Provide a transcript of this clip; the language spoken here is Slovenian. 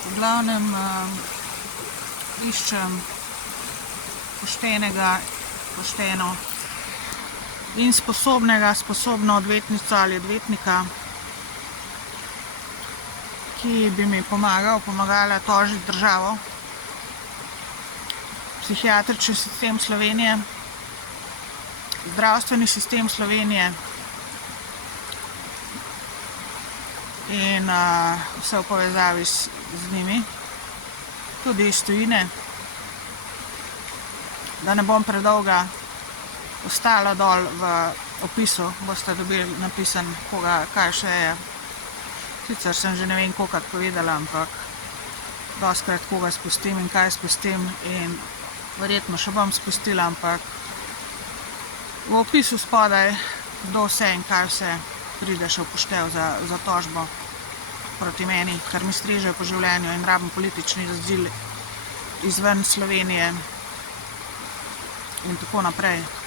V glavnem iščem pošteno in sposobno odvetnico ali odvetnika, ki bi mi pomagala tožiti državo, psihiatrični sistem Slovenije, zdravstveni sistem Slovenije in vse v povezavi z njimi, tudi iz tujine. Da ne bom predolga, ostalo dol v opisu boste dobili napisan, kaj še je. Sicer sem že ne vem kolikrat povedala, ampak dostikrat koga spustim in kaj spustim in verjetno še bom spustila, ampak v opisu spodaj kdo vse in kaj vse pride še v poštev za tožbo proti meni, ker mi strežejo po življenju in rabim politični azil izven Slovenije in tako naprej.